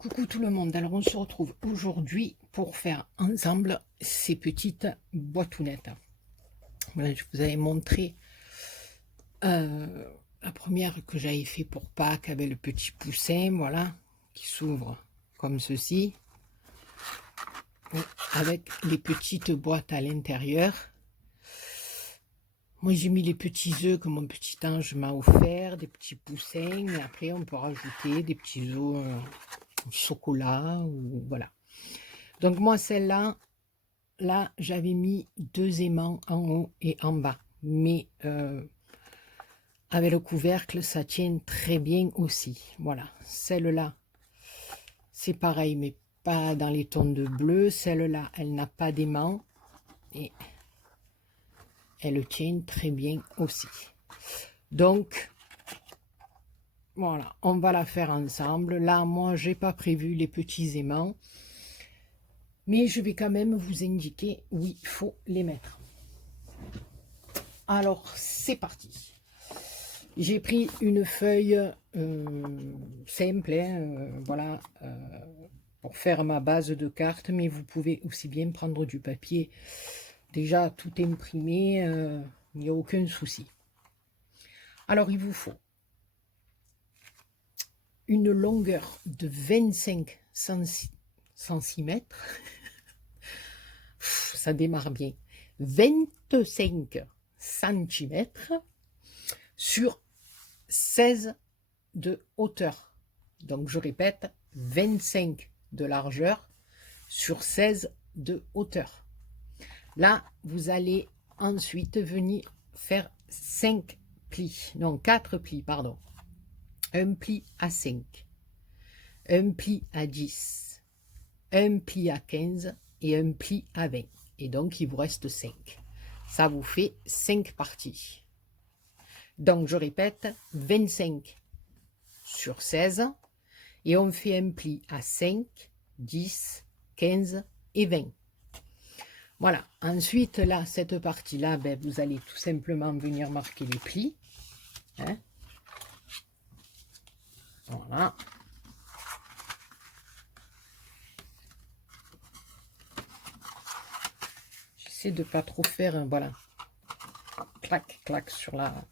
Coucou tout le monde, alors on se retrouve aujourd'hui pour faire ensemble ces petites boîtounettes. Voilà, je vous avais montré la première que j'avais fait pour Pâques avec le petit poussin, voilà, qui s'ouvre comme ceci, avec les petites boîtes à l'intérieur. Moi j'ai mis les petits œufs que mon petit ange m'a offert, des petits poussins, mais après on peut rajouter des petits œufs au chocolat, ou voilà. Donc moi celle-là, là j'avais mis 2 aimants en haut et en bas, mais avec le couvercle ça tient très bien aussi. Voilà, celle-là c'est pareil, mais pas dans les tons de bleu. Celle-là elle n'a pas d'aimant et elle tient très bien aussi. Donc voilà, on va la faire ensemble. Là moi j'ai pas prévu les petits aimants, mais je vais quand même vous indiquer où il faut les mettre. Alors c'est parti. J'ai pris une feuille simple, hein, voilà, pour faire ma base de cartes, mais vous pouvez aussi bien prendre du papier déjà tout imprimé, il n'y a aucun souci. Alors il vous faut une longueur de 25 centimètres, ça démarre bien, 25 centimètres sur 16 de hauteur. Donc je répète, 25 de largeur sur 16 de hauteur. Là, vous allez ensuite venir faire 5 plis, non 4 plis, pardon. Un pli à 5, un pli à 10, un pli à 15 et un pli à 20. Et donc il vous reste 5. Ça vous fait 5 parties. Donc je répète, 25 sur 16 et on fait un pli à 5, 10, 15 et 20. Voilà, ensuite là, cette partie-là, ben, vous allez tout simplement venir marquer les plis. Hein. Voilà. J'essaie de ne pas trop faire, voilà, clac, clac sur la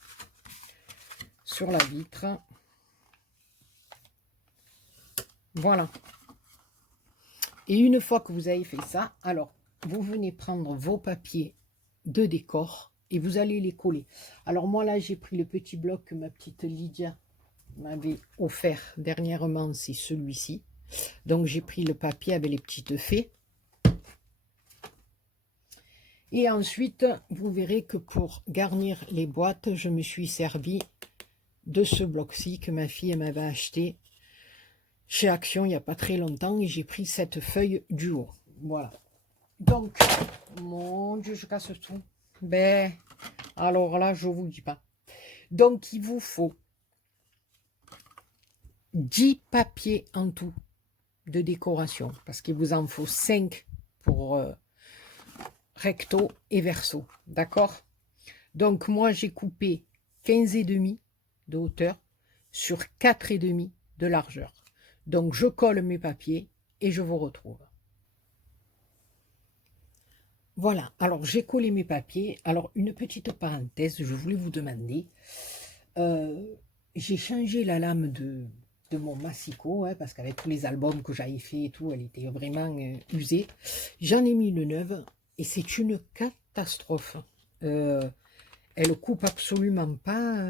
vitre. Voilà. Et une fois que vous avez fait ça, alors, vous venez prendre vos papiers de décor et vous allez les coller. Alors moi là, j'ai pris le petit bloc que ma petite Lydia m'avait offert dernièrement, c'est celui-ci. Donc j'ai pris le papier avec les petites fées. Et ensuite, vous verrez que pour garnir les boîtes, je me suis servi de ce bloc-ci que ma fille m'avait acheté chez Action il n'y a pas très longtemps. Et j'ai pris cette feuille du haut. Voilà. Donc, mon Dieu, je casse tout. Ben, alors là, je vous dis pas. Donc, il vous faut 10 papiers en tout de décoration. Parce qu'il vous en faut 5 pour recto et verso. D'accord? Donc, moi, j'ai coupé 15,5 de hauteur sur 4,5 de largeur. Donc, je colle mes papiers et je vous retrouve. Voilà, alors j'ai collé mes papiers. Alors, une petite parenthèse, je voulais vous demander, j'ai changé la lame de mon massicot, hein, parce qu'avec tous les albums que j'avais fait et tout, elle était vraiment usée. J'en ai mis une neuve et c'est une catastrophe. Elle coupe absolument pas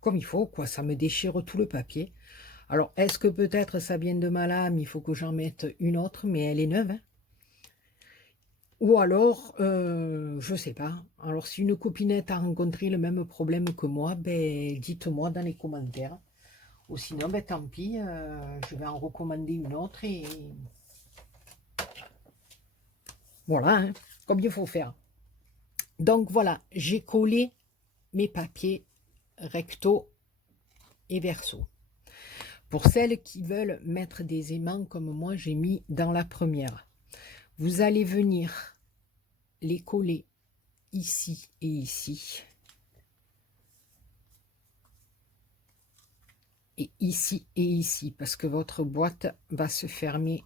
comme il faut, quoi. Ça me déchire tout le papier. Alors, est-ce que peut-être ça vient de ma lame, il faut que j'en mette une autre, mais elle est neuve, hein. Ou alors, je sais pas. Alors, si une copinette a rencontré le même problème que moi, ben, dites-moi dans les commentaires. Ou sinon, ben, tant pis, je vais en recommander une autre et voilà, hein, comme il faut faire. Donc voilà, j'ai collé mes papiers recto et verso. Pour celles qui veulent mettre des aimants comme moi, j'ai mis dans la première. Vous allez venir les coller ici et ici. et ici, parce que votre boîte va se fermer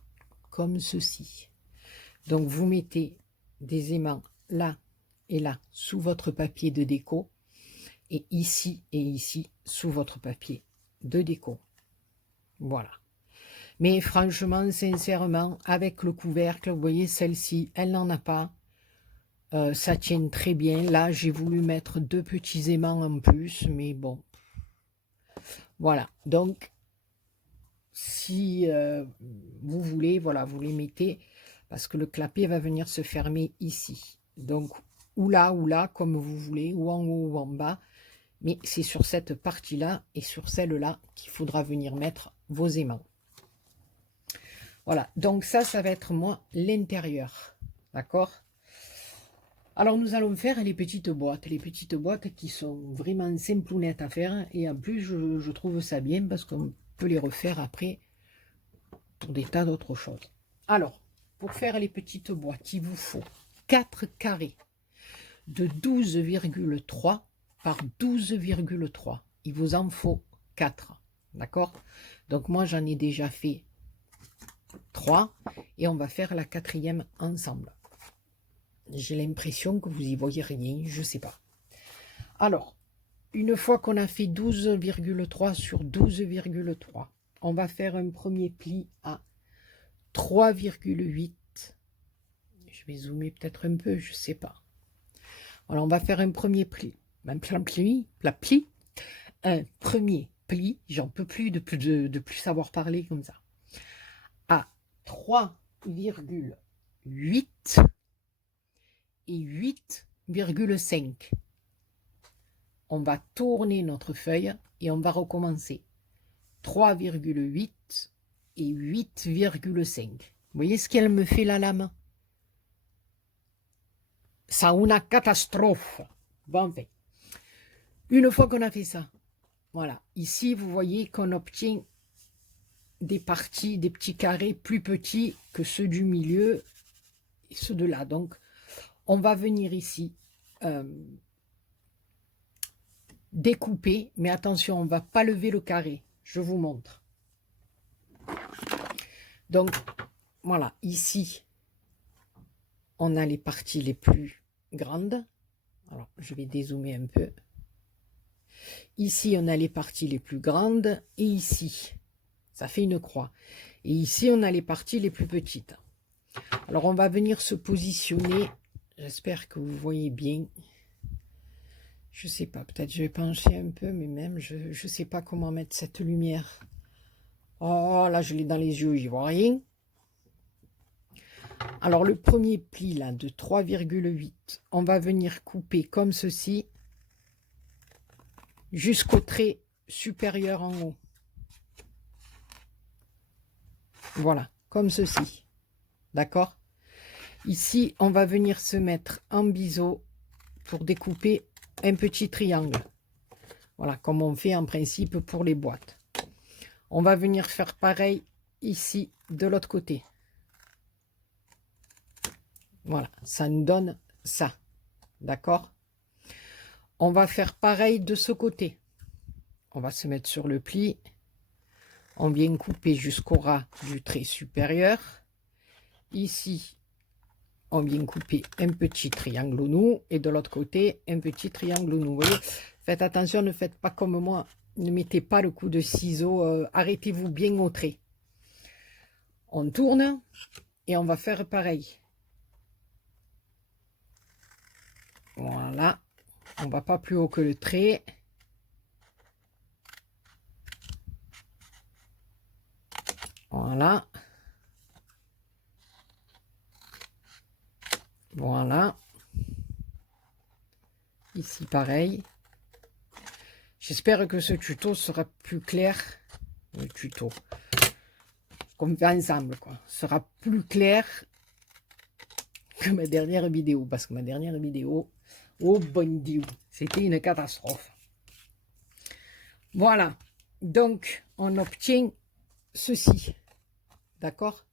comme ceci. Donc vous mettez des aimants là et là sous votre papier de déco, et ici sous votre papier de déco. Voilà. Mais franchement, sincèrement, avec le couvercle, vous voyez, celle-ci, elle n'en a pas. Ça tient très bien. Là, j'ai voulu mettre 2 petits aimants en plus, mais bon. Voilà. Donc, si vous voulez, voilà, vous les mettez, parce que le clapet va venir se fermer ici. Donc, ou là, comme vous voulez, ou en haut ou en bas. Mais c'est sur cette partie-là et sur celle-là qu'il faudra venir mettre vos aimants. Voilà, donc ça va être moi l'intérieur. D'accord? Alors nous allons faire les petites boîtes qui sont vraiment simplounettes à faire. Et en plus, je trouve ça bien parce qu'on peut les refaire après pour des tas d'autres choses. Alors, pour faire les petites boîtes, il vous faut 4 carrés de 12,3 par 12,3. Il vous en faut 4. D'accord? Donc moi, j'en ai déjà fait 3 et on va faire la 4e ensemble. J'ai l'impression que vous y voyez rien, je sais pas. Alors, une fois qu'on a fait 12,3 sur 12,3, on va faire un premier pli à 3,8. Je vais zoomer peut-être un peu, je sais pas. Alors, on va faire un premier pli, un premier pli, j'en peux plus de plus savoir parler comme ça, à 3,8 et 8,5. On va tourner notre feuille et on va recommencer. 3,8 et 8,5. Vous voyez ce qu'elle me fait la lame? C'est une catastrophe. Bon, enfin. Une fois qu'on a fait ça, voilà. Ici, vous voyez qu'on obtient des parties, des petits carrés plus petits que ceux du milieu et ceux de là. Donc, on va venir ici découper, mais attention, on ne va pas lever le carré. Je vous montre. Donc, voilà, ici, on a les parties les plus grandes. Alors, je vais dézoomer un peu. Ici, on a les parties les plus grandes. Et ici, ça fait une croix. Et ici, on a les parties les plus petites. Alors, on va venir se positionner. J'espère que vous voyez bien. Je sais pas, peut-être je vais pencher un peu, mais même, je sais pas comment mettre cette lumière. Oh, là, je l'ai dans les yeux, j'y vois rien. Alors, le premier pli, là, de 3,8, on va venir couper comme ceci, jusqu'au trait supérieur en haut. Voilà, comme ceci. D'accord? Ici, on va venir se mettre en biseau pour découper un petit triangle. Voilà, comme on fait en principe pour les boîtes. On va venir faire pareil ici, de l'autre côté. Voilà, ça nous donne ça. D'accord? On va faire pareil de ce côté. On va se mettre sur le pli. On vient couper jusqu'au ras du trait supérieur. Ici, on vient couper un petit triangle nous. Et de l'autre côté, un petit triangle nous. Vous voyez? Faites attention, ne faites pas comme moi. Ne mettez pas le coup de ciseau. Arrêtez-vous bien au trait. On tourne et on va faire pareil. Voilà. On ne va pas plus haut que le trait. Voilà. Voilà. Ici, pareil. J'espère que ce tuto sera plus clair. Le tuto. Qu'on fait ensemble, quoi. Sera plus clair que ma dernière vidéo. Parce que ma dernière vidéo, oh bon Dieu, c'était une catastrophe. Voilà. Donc, on obtient ceci. D'accord?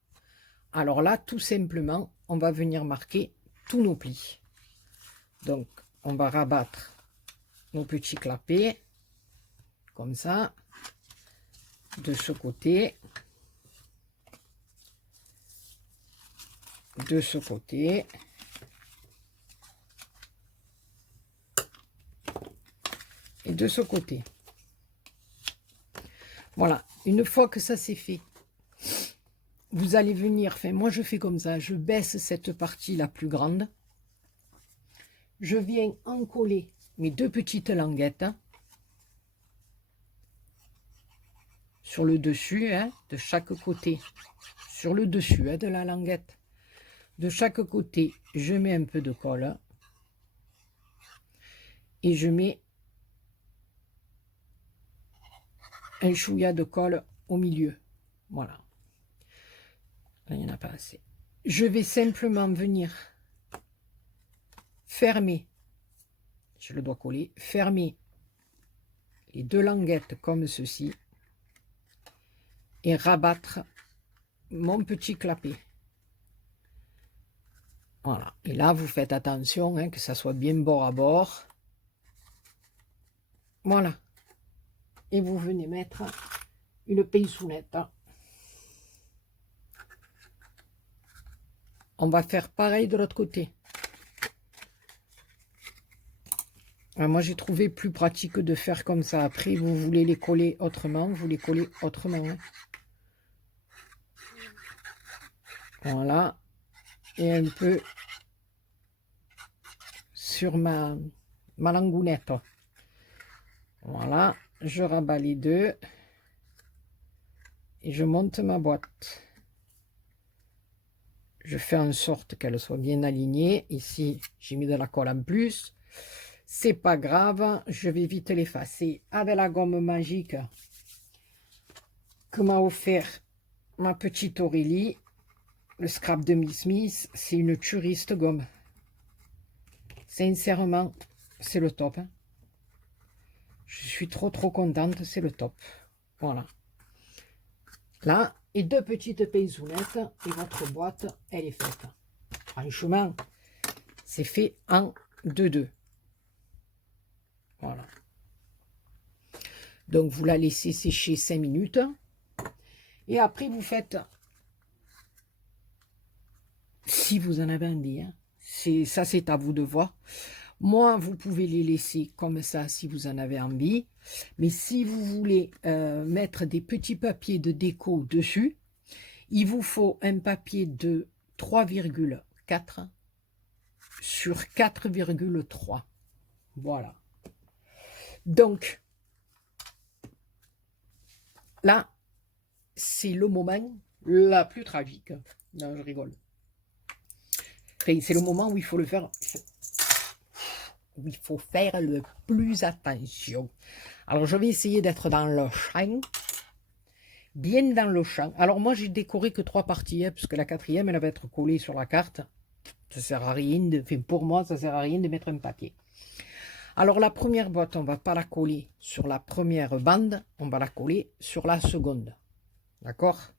Alors là, tout simplement, on va venir marquer tous nos plis. Donc, on va rabattre nos petits clapets, comme ça. de ce côté, de ce côté, et de ce côté. Voilà, une fois que ça c'est fait, vous allez venir, enfin moi je fais comme ça, je baisse cette partie la plus grande, je viens encoller mes deux petites languettes sur le dessus, hein, de chaque côté, sur le dessus de la languette. De chaque côté, je mets un peu de colle et je mets un chouïa de colle au milieu. Voilà. Là, il n'y en a pas assez. Je vais simplement venir fermer, je le dois coller, fermer les deux languettes comme ceci et rabattre mon petit clapet. Voilà. Et là, vous faites attention hein, que ça soit bien bord à bord. Voilà. Et vous venez mettre une pinçonnette. On va faire pareil de l'autre côté. Alors moi, j'ai trouvé plus pratique de faire comme ça. Après, vous voulez les coller autrement, vous les collez autrement. Hein. Voilà. Et un peu sur ma langounette. Voilà. Je rabats les deux. Et je monte ma boîte. Je fais en sorte qu'elle soit bien alignée. Ici, j'ai mis de la colle en plus. C'est pas grave, je vais vite l'effacer avec la gomme magique que m'a offert ma petite Aurélie. Le scrap de Miss Smith, c'est une turiste gomme. Sincèrement, c'est le top. Hein. Je suis trop contente, c'est le top. Voilà. Là, et deux petites pinçonnettes et votre boîte, elle est faite. Franchement, c'est fait en 2-2. Voilà. Donc, vous la laissez sécher 5 minutes. Et après, vous faites, si vous en avez envie, hein, ça c'est à vous de voir. Moi, vous pouvez les laisser comme ça si vous en avez envie. Mais si vous voulez mettre des petits papiers de déco dessus, il vous faut un papier de 3,4 sur 4,3. Voilà. Donc, là, c'est le moment le plus tragique. Non, je rigole. Enfin, c'est le moment où il faut le faire, où il faut faire le plus attention. Alors, je vais essayer d'être dans le champ, bien dans le champ. Alors, moi, j'ai décoré que 3 parties, hein, parce que la 4e, elle va être collée sur la carte. Ça sert à rien, enfin, pour moi, ça sert à rien de mettre un papier. Alors, la première boîte, on ne va pas la coller sur la première bande, on va la coller sur la seconde. D'accord?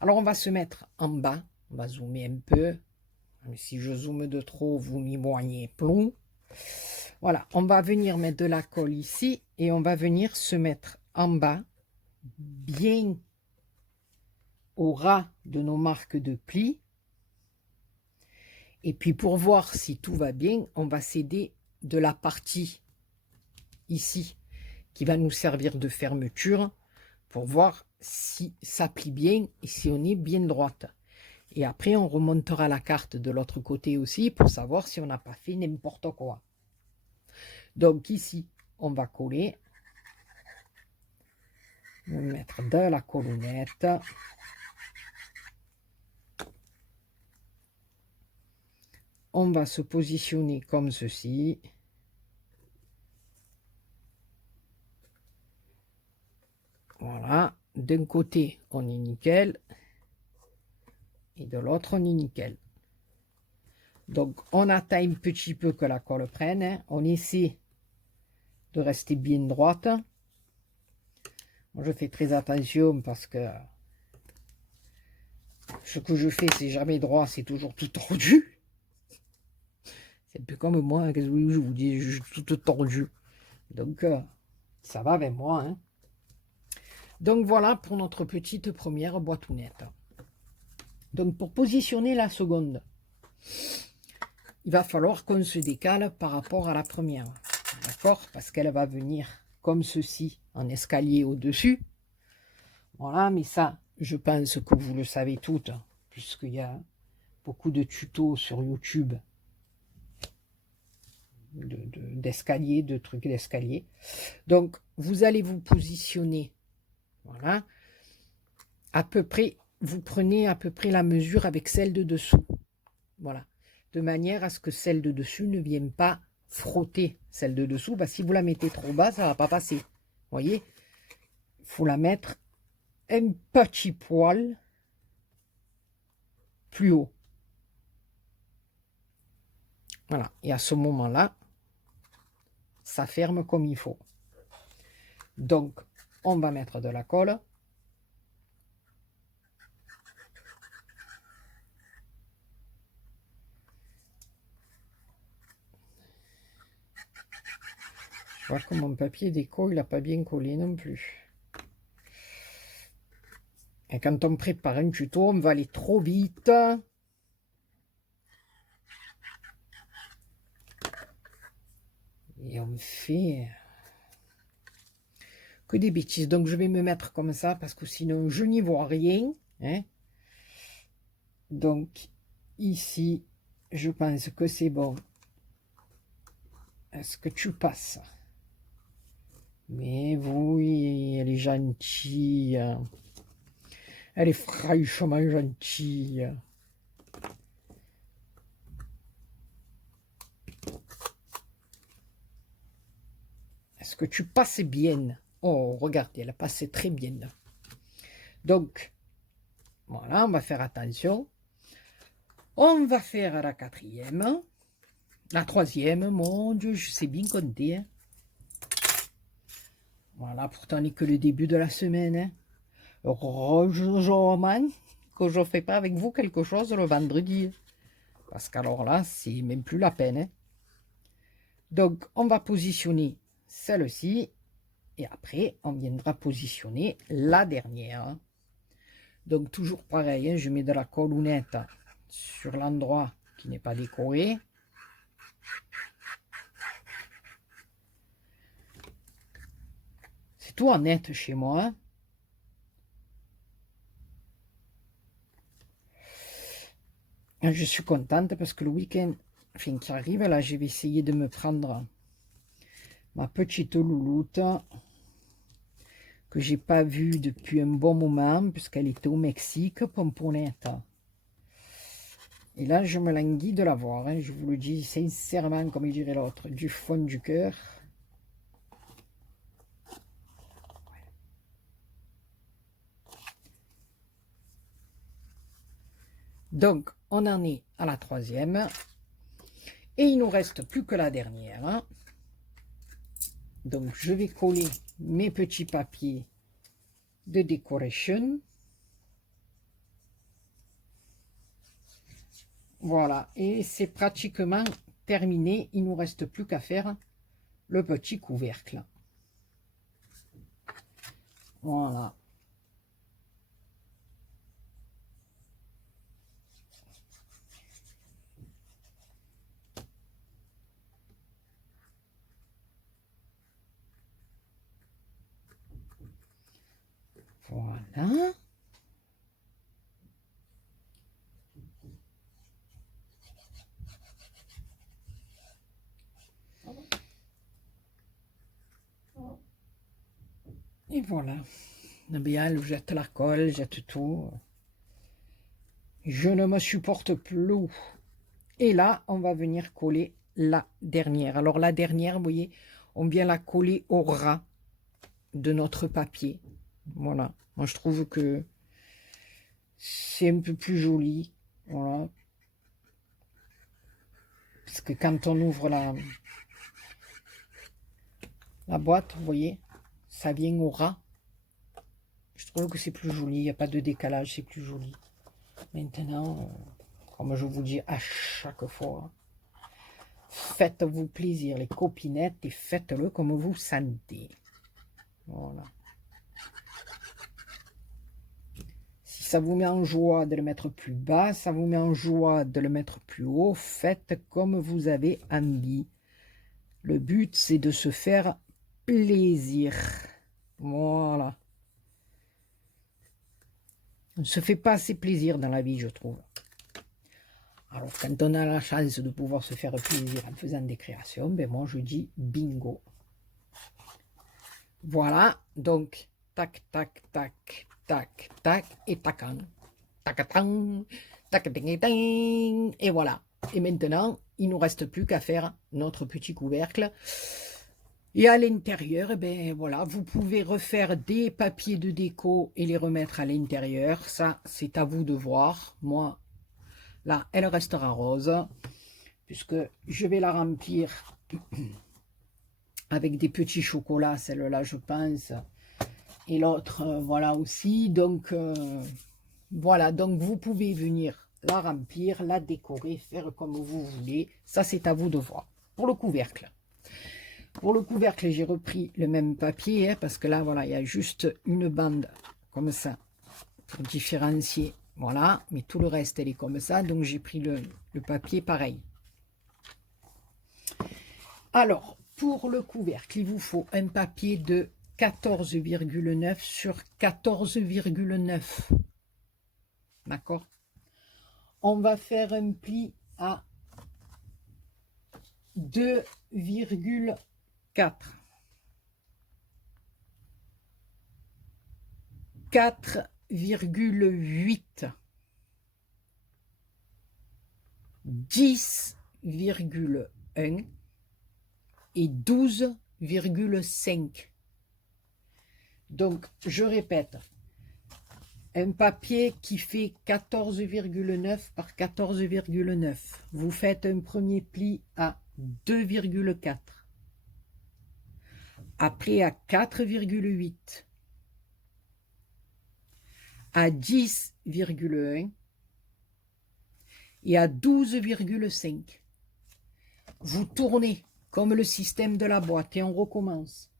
Alors, on va se mettre en bas. On va zoomer un peu. Si je zoome de trop, vous m'y voyez plomb. Voilà, on va venir mettre de la colle ici et on va venir se mettre en bas, bien au ras de nos marques de plis. Et puis pour voir si tout va bien, on va s'aider de la partie ici qui va nous servir de fermeture pour voir si ça plie bien et si on est bien droite. Et après, on remontera la carte de l'autre côté aussi pour savoir si on n'a pas fait n'importe quoi. Donc ici, on va coller. On va mettre de la colonnette. On va se positionner comme ceci. Voilà. D'un côté, on est nickel. Et de l'autre, on est nickel. Donc, on attend un petit peu que la colle prenne. Hein. On essaie de rester bien droite. Moi, je fais très attention parce que ce que je fais, c'est jamais droit, c'est toujours tout tordu. C'est un peu comme moi, hein, qu'est-ce que je vous dis, je suis tout tordu. Donc, ça va avec moi. Hein. Donc voilà pour notre petite première boîtounette. Donc pour positionner la seconde, il va falloir qu'on se décale par rapport à la première. D'accord? Parce qu'elle va venir comme ceci, en escalier au-dessus. Voilà, mais ça, je pense que vous le savez toutes, puisqu'il y a beaucoup de tutos sur YouTube d'escalier, de trucs d'escalier. Donc, vous allez vous positionner, voilà, à peu près, vous prenez à peu près la mesure avec celle de dessous. Voilà, de manière à ce que celle de dessus ne vienne pas frotter celle de dessous, parce que si vous la mettez trop bas, ça ne va pas passer. Vous voyez, il faut la mettre un petit poil plus haut. Voilà, et à ce moment-là, ça ferme comme il faut. Donc, on va mettre de la colle. Je vois que mon papier déco, il n'a pas bien collé non plus. Et quand on prépare un tuto, on va aller trop vite. Et on fait que des bêtises. Donc je vais me mettre comme ça parce que sinon je n'y vois rien. Hein. Donc ici, je pense que c'est bon. Est-ce que tu passes? Mais oui, elle est gentille. Elle est franchement gentille. Est-ce que tu passes bien? Oh, regardez, elle a passé très bien. Donc, voilà, on va faire attention. On va faire la quatrième. La troisième, mon Dieu, je sais bien compter. Hein. Voilà, pourtant, on n'est que le début de la semaine. Hein. Heureusement que je ne fais pas avec vous quelque chose le vendredi. Parce qu'alors là, c'est même plus la peine. Hein. Donc, on va positionner celle-ci. Et après, on viendra positionner la dernière. Donc, toujours pareil, hein, je mets de la colonnette sur l'endroit qui n'est pas décoré. C'est tout en net chez moi. Je suis contente parce que le week-end enfin, qui arrive, là, je vais essayer de me prendre ma petite louloute que j'ai pas vue depuis un bon moment puisqu'elle était au Mexique, Pomponette. Et là, je me languis de la voir, hein, je vous le dis sincèrement, comme il dirait l'autre, du fond du cœur. Donc, on en est à la troisième. Et il nous reste plus que la dernière. Hein. Donc, je vais coller mes petits papiers de décoration. Voilà, et c'est pratiquement terminé. Il ne nous reste plus qu'à faire le petit couvercle. Voilà. Voilà. Et voilà. Bien, je jette la colle, jette tout. Je ne me supporte plus. Et là, on va venir coller la dernière. Alors la dernière, vous voyez, on vient la coller au ras de notre papier. Voilà. Moi, je trouve que c'est un peu plus joli. Voilà. Parce que quand on ouvre la boîte, vous voyez, ça vient au ras. Je trouve que c'est plus joli. Il n'y a pas de décalage, c'est plus joli. Maintenant, comme je vous dis à chaque fois, faites-vous plaisir les copinettes et faites-le comme vous sentez. Voilà. ça vous met en joie de le mettre plus bas, ça vous met en joie de le mettre plus haut, faites comme vous avez envie. Le but, c'est de se faire plaisir. Voilà. On ne se fait pas assez plaisir dans la vie, je trouve. Alors, quand on a la chance de pouvoir se faire plaisir en faisant des créations, ben moi, je dis bingo. Voilà, donc, tac, tac, tac, tac, tac, et tacan. Tac-tang, tac-ting-ting, et voilà. Et maintenant, il ne nous reste plus qu'à faire notre petit couvercle. Et à l'intérieur, ben voilà, vous pouvez refaire des papiers de déco et les remettre à l'intérieur. Ça, c'est à vous de voir. Moi, là, elle restera rose, puisque je vais la remplir avec des petits chocolats, celle-là, je pense. Et l'autre, voilà aussi. Donc, voilà, donc vous pouvez venir la remplir, la décorer, faire comme vous voulez. Ça, c'est à vous de voir. Pour le couvercle. Pour le couvercle, j'ai repris le même papier, hein, parce que là, voilà, il y a juste une bande comme ça pour différencier. Voilà, mais tout le reste, elle est comme ça. Donc, j'ai pris le papier pareil. Alors, pour le couvercle, il vous faut un papier de 14,9 sur 14,9. D'accord? On va faire un pli à 2,4. 4,8. 10,1 et 12,5. Donc, je répète, un papier qui fait 14,9 par 14,9. Vous faites un premier pli à 2,4. Après à 4,8. À 10,1 et à 12,5. Vous tournez comme le système de la boîte et on recommence.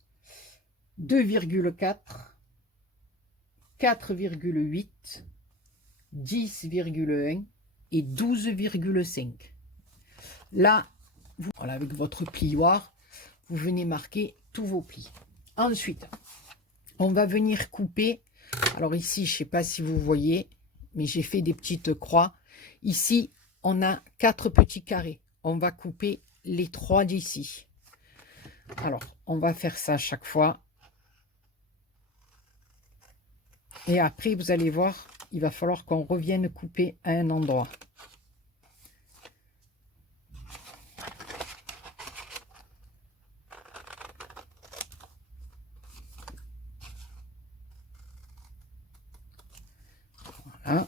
2,4, 4,8, 10,1 et 12,5. Là, vous, voilà, avec votre plioir, vous venez marquer tous vos plis. Ensuite, on va venir couper. Alors ici, je ne sais pas si vous voyez, mais j'ai fait des petites croix. Ici, on a 4 petits carrés. On va couper les 3 d'ici. Alors, on va faire ça à chaque fois. Et après, vous allez voir, il va falloir qu'on revienne couper à un endroit. Voilà.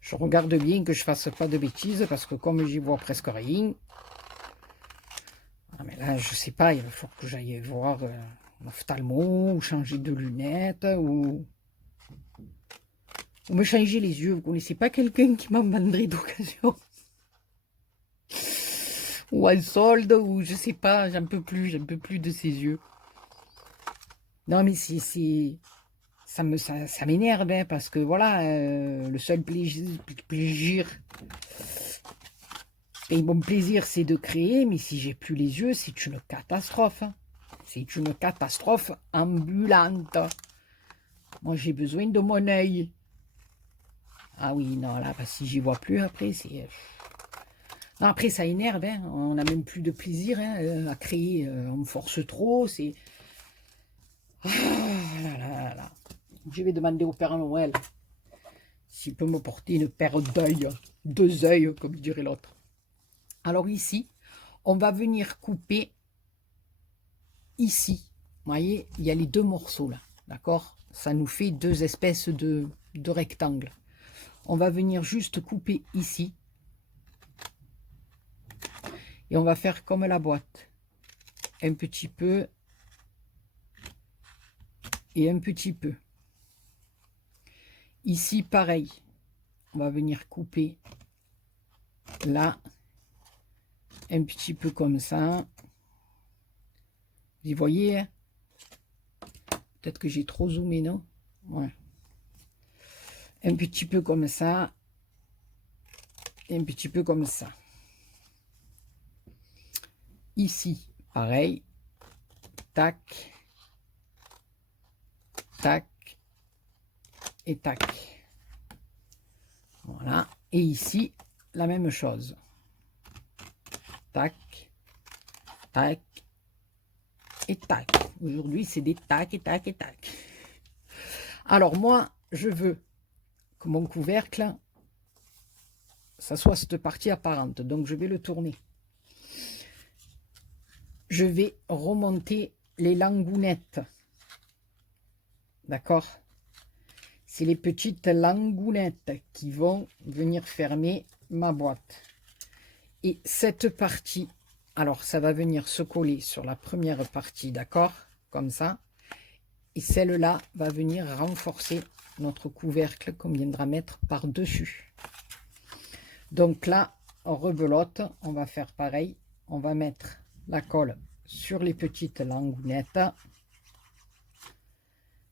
Je regarde bien que je ne fasse pas de bêtises parce que comme j'y vois presque rien. Ah mais là, je sais pas, il va falloir que j'aille voir un ophtalmo ou changer de lunettes ou me changer les yeux. Vous connaissez pas quelqu'un qui m'en vendrait d'occasion? Ou un solde, ou je sais pas, j'en peux plus de ses yeux. Non mais ça m'énerve, hein, parce que voilà, le seul plaisir et mon plaisir, c'est de créer, mais si j'ai plus les yeux, c'est une catastrophe. Hein. C'est une catastrophe ambulante. Moi, j'ai besoin de mon œil. Ah oui, non, là, parce que si j'y vois plus après, c'est... Non, après, ça énerve, hein. On n'a même plus de plaisir hein, à créer. On me force trop, c'est... Ah là là là. Je vais demander au Père Noël s'il peut me porter une paire d'œils, 2 œils, comme dirait l'autre. Alors ici, on va venir couper ici. Vous voyez, il y a les 2 morceaux là, d'accord? Ça nous fait 2 espèces de rectangles. On va venir juste couper ici. Et on va faire comme la boîte. Un petit peu. Et un petit peu. Ici, pareil. On va venir couper là. Un petit peu comme ça. Vous voyez, hein? Peut-être que j'ai trop zoomé, non? Ouais. Un petit peu comme ça. Et un petit peu comme ça. Ici, pareil. Tac. Tac. Et tac. Voilà. Et ici, la même chose. Tac. Tac. Et tac. Aujourd'hui, c'est des tac et tac et tac. Alors moi, je veux que mon couvercle, ça soit cette partie apparente. Donc je vais le tourner. Je vais remonter les langounettes. D'accord? C'est les petites langounettes qui vont venir fermer ma boîte. Et cette partie, alors ça va venir se coller sur la première partie, d'accord? Comme ça. Et celle-là va venir renforcer notre couvercle qu'on viendra mettre par-dessus. Donc là, en rebelote, on va faire pareil. On va mettre la colle sur les petites langounettes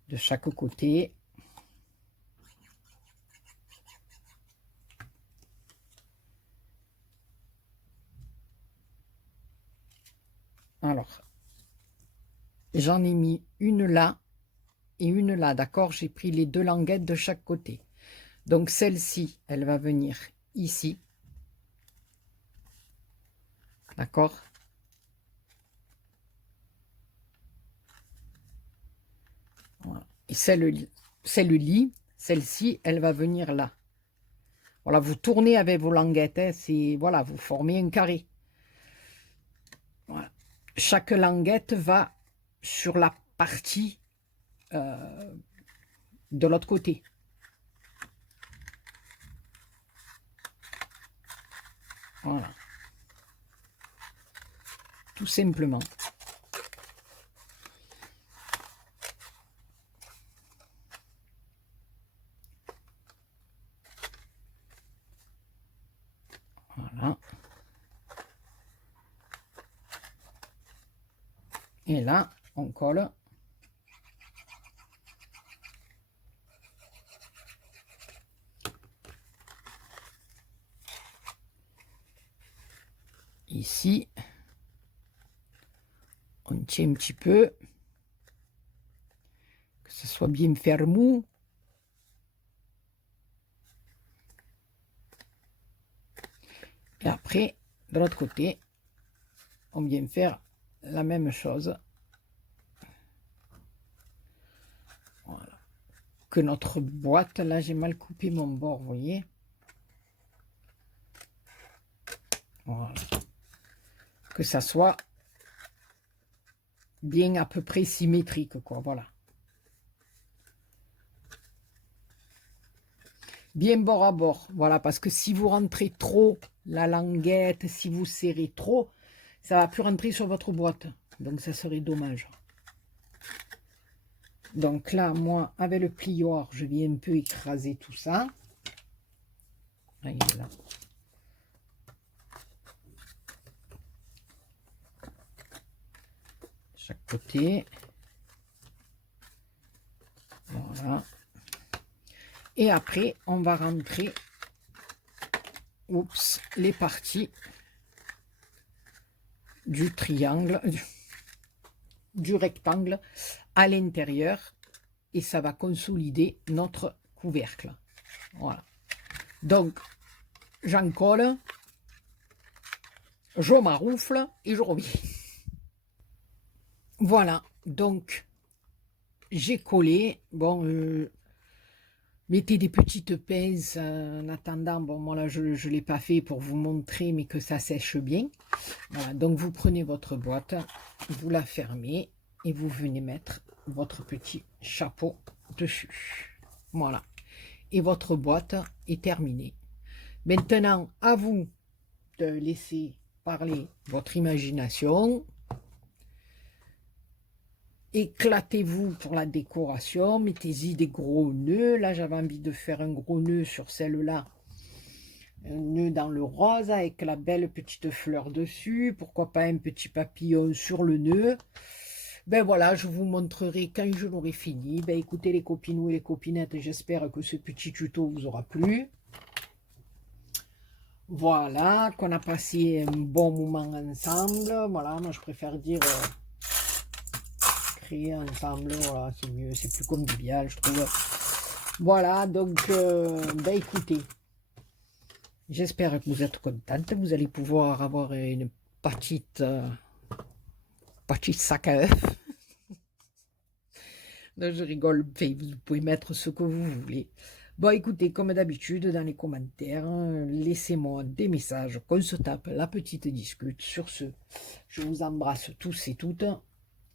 de chaque côté. Alors, j'en ai mis une là et une là, d'accord? J'ai pris les deux languettes de chaque côté. Donc celle-ci, elle va venir ici. D'accord? Voilà. Et celle-ci, elle va venir là. Voilà, vous tournez avec vos languettes, hein, voilà, vous formez un carré. Voilà. Chaque languette va sur la partie de l'autre côté. Voilà. Tout simplement. Voilà. Et là, on colle. Ici, on tient un petit peu, que ce soit bien fermé. Et après, de l'autre côté, on vient faire la même chose. Voilà. Que notre boîte, là j'ai mal coupé mon bord, vous voyez. Voilà. Que ça soit bien à peu près symétrique, quoi, voilà. Bien bord à bord, voilà, parce que si vous rentrez trop la languette, si vous serrez trop, ça va plus rentrer sur votre boîte. Donc ça serait dommage. Donc là, moi, avec le plioir, je viens un peu écraser tout ça. Là, il est là. Chaque côté. Voilà. Et après, on va rentrer les parties du triangle, du rectangle à l'intérieur. Et ça va consolider notre couvercle. Voilà. Donc, j'en colle, je maroufle et je reviens. Voilà, donc j'ai collé. Bon, mettez des petites pinces en attendant. Bon, moi là, je ne l'ai pas fait pour vous montrer, mais que ça sèche bien. Voilà, donc vous prenez votre boîte, vous la fermez et vous venez mettre votre petit chapeau dessus. Voilà. Et votre boîte est terminée. Maintenant, à vous de laisser parler votre imagination. Éclatez-vous pour la décoration, mettez-y des gros nœuds. Là, j'avais envie de faire un gros nœud sur celle-là. Un nœud dans le rose avec la belle petite fleur dessus. Pourquoi pas un petit papillon sur le nœud. Ben voilà, je vous montrerai quand je l'aurai fini. Ben écoutez les copinous et les copinettes, j'espère que ce petit tuto vous aura plu. Voilà, qu'on a passé un bon moment ensemble. Voilà, moi je préfère dire créer ensemble, voilà, c'est mieux, c'est plus convivial, je trouve. Voilà, donc, ben écoutez, j'espère que vous êtes contente. Vous allez pouvoir avoir une petite sac à œufs. Non, je rigole, vous pouvez mettre ce que vous voulez. Bon, écoutez, comme d'habitude, dans les commentaires, laissez-moi des messages, qu'on se tape la petite discute. Sur ce, je vous embrasse tous et toutes,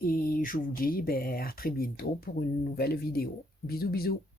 et je vous dis ben, à très bientôt pour une nouvelle vidéo. Bisous, bisous.